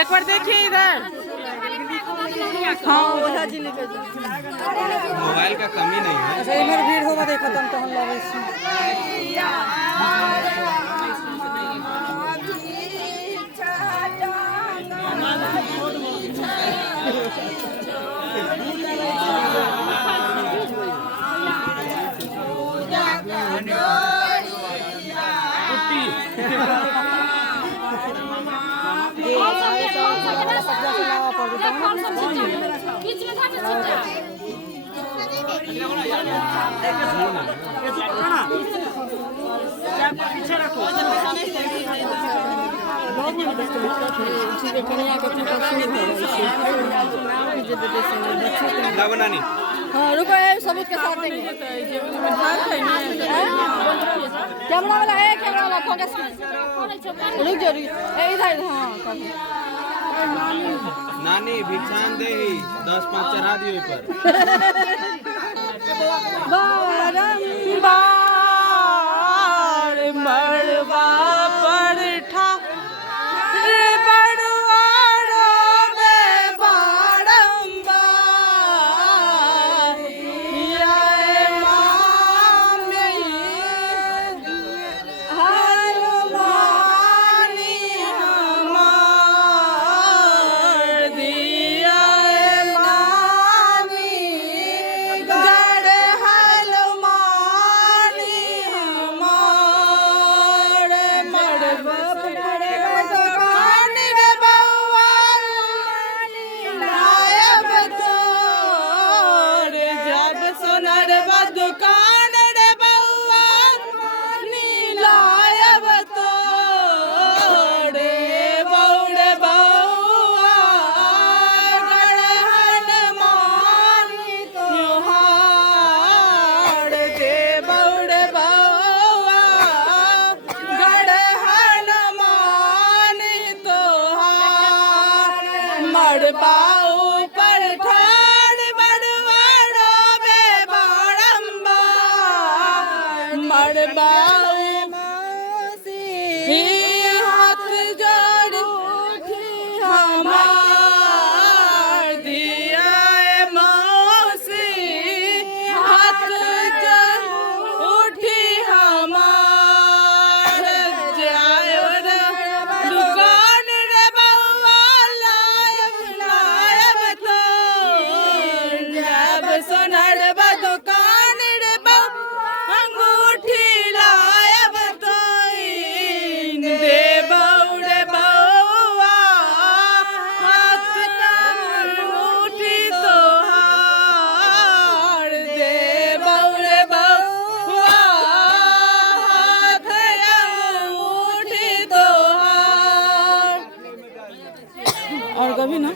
एक बार देखिए इधर। हाँ ओझा जी लेकर मोबाइल का कमी नहीं है। अच्छा इधर भीड़ होगा देखो तुम तो हम लगे बनानी हाँ रुको सबूत के साथ देंगे। कैमरा वाला है, कैमरा वाला फोकस रुक जाओ इधर। हाँ नानी भिक्षान दे ही 10-5 चढ़ा दियो पर। बारंबार मरवा पर ठा रे बड़वाड़ो में बारंबार याए मामी हनुमानी हमार दिया मामी गढ़ हनुमानी हमार मड़वा पड़े दुकान रे बउआ लायब तोर जब सोनर दुकान रे बउआ लायब तोर बौड़ बउआ गढ़ हनुमानी तोहार दे बौड़ बउआ गढ़ हनुमानी तोहार मड़बाऊ पर ठाड़ बड़वाड़ो में बारंबार मड़बाऊ ही हाथ जोड़ हमार दिया मौसी हाथ जोड़ उठी हमार जायो रे दुकान रे बउआ लायब तो जब सोनर दुकान रे बउआ अंगूठी लायब तो दे बौड़ बउआ हाथ अंगूठी तोहार दे बौड़ बउआ हाथ अंगूठी तोहार। और कभी ना